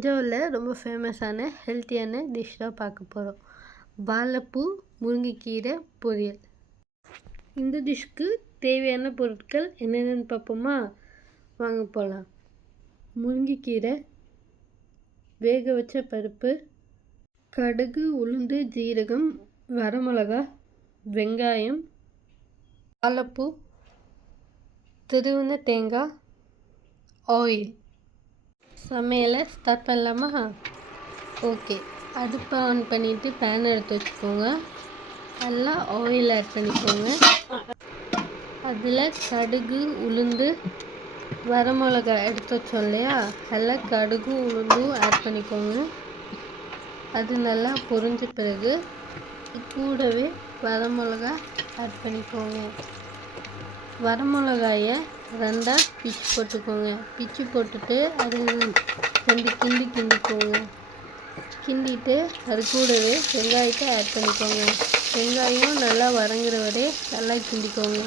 தஞ்சாவூரில் ரொம்ப ஃபேமஸான ஹெல்த்தியான டிஷ் தான் பார்க்க போகிறோம். வாழைப்பூ முருங்கைக்கீரை பொரியல். இந்த டிஷ்க்கு தேவையான பொருட்கள் என்னென்னு பார்ப்போமா? வாங்க போகலாம். முருங்கைக்கீரை, வேக வச்ச பருப்பு, கடுகு, உளுந்து, ஜீரகம், வரமிளகா, வெங்காயம், வாழைப்பூ, திருவின தேங்காய், ஆயில். சமையலை ஸ்டார்ட் பண்ணலாமா? ஓகே, அடுப்பை ஆன் பண்ணிவிட்டு பேன் எடுத்து வச்சுக்கோங்க. நல்லா ஆயில் ஆட் பண்ணிக்கோங்க. அதில் கடுகு, உளுந்து, வரமிளகா எடுத்து வச்சோம் இல்லையா, அதில் கடுகு உளுந்தும் ஆட் பண்ணிக்கோங்க. அது நல்லா பொரிஞ்ச பிறகு கூடவே வரமிளகா ஆட் பண்ணிக்கோங்க. வரமிளகாயை ரெண்டாக பிச்சு போட்டுக்கோங்க. பிச்சு போட்டுட்டு அது கிண்டிக்கோங்க. கிண்டிட்டு அது கூடவே வெங்காயத்தை ஆட் பண்ணிக்கோங்க. வெங்காயம் நல்லா வதங்குற வரை நல்லா கிண்டிக்கோங்க.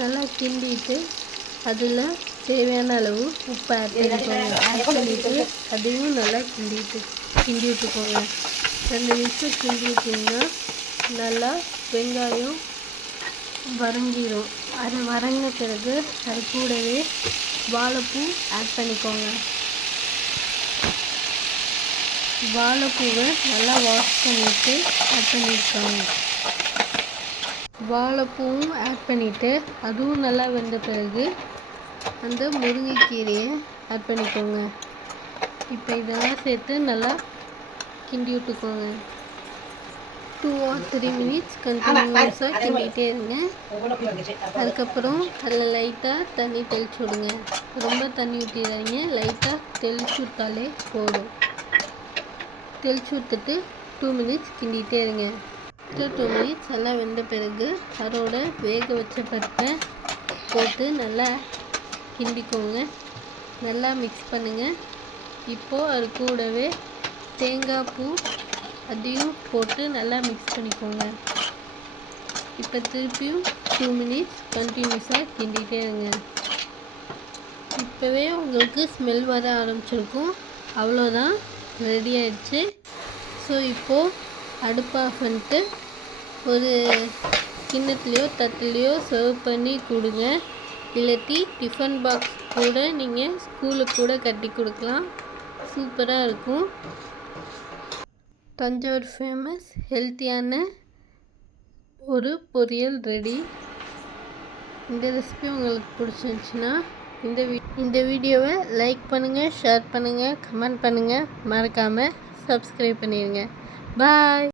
நல்லா கிண்டிட்டு அதில் தேவையான அளவு உப்பு ஆட் பண்ணிக்கோங்க. ஆட் பண்ணிவிட்டு அதையும் நல்லா கிண்டி விட்டுக்கோங்க. 2 நிமிஷம் கிண்டி விட்டிங்கன்னா நல்லா வெங்காயம் வதங்கிடும். அது வதங்கின பிறகு அது கூடவே வாழைப்பூ ஆட் பண்ணிக்கோங்க. வாழைப்பூவை நல்லா வாஷ் பண்ணிவிட்டு ஆட் பண்ணியிருக்காங்க. வாழைப்பூவும் ஆட் பண்ணிவிட்டு அதுவும் நல்லா வெந்த பிறகு அந்த முருங்கைக்கீரையை ஆட் பண்ணிக்கோங்க. இப்போ இதெல்லாம் சேர்த்து நல்லா கிண்டி விட்டுக்கோங்க. 2 or 3 minutes கண்டினியூஸாக கிண்டிகிட்டே இருங்க. அதுக்கப்புறம் அதில் லைட்டாக தண்ணி தெளிச்சு விடுங்க. ரொம்ப தண்ணி ஊற்றிடாதீங்க, லைட்டாக தெளிச்சு விட்டாலே போதும். தெளிச்சு விட்டுட்டு 2 minutes கிண்டிகிட்டே இருங்க. 2 minutes எல்லாம் வெந்த பிறகு அதோட வேக வச்ச பருப்பை போட்டு நல்லா கிண்டிக்கோங்க. நல்லா மிக்ஸ் பண்ணுங்கள். இப்போது அது கூடவே தேங்காய் பூ அதையும் போட்டு நல்லா மிக்ஸ் பண்ணிக்கோங்க. இப்போ திருப்பியும் 2 minutes கண்டினியூஸாக கிண்டிகிட்டே இருங்க. இப்போவே உங்களுக்கு ஸ்மெல் வர ஆரம்பிச்சிருக்கும். அவ்வளோதான், ரெடி ஆயிடுச்சு. ஸோ இப்போது அடுப்பை ஆஃப் பண்ணிட்டு ஒரு கிண்ணத்துலேயோ தட்டுலேயோ சர்வ் பண்ணி கொடுங்க. இல்லாட்டி டிஃபன் பாக்ஸ் கூட நீங்கள் ஸ்கூலுக்கு கூட கட்டி கொடுக்கலாம். சூப்பராக இருக்கும். தஞ்சாவூர் ஃபேமஸ் ஹெல்த்தியான ஒரு பொரியல் ரெடி. இந்த ரெசிபி உங்களுக்கு பிடிச்சிருந்துச்சுன்னா இந்த வீடியோவை லைக் பண்ணுங்கள், ஷேர் பண்ணுங்கள், கமெண்ட் பண்ணுங்கள். மறக்காமல் சப்ஸ்கிரைப் பண்ணிடுங்க. பாய்.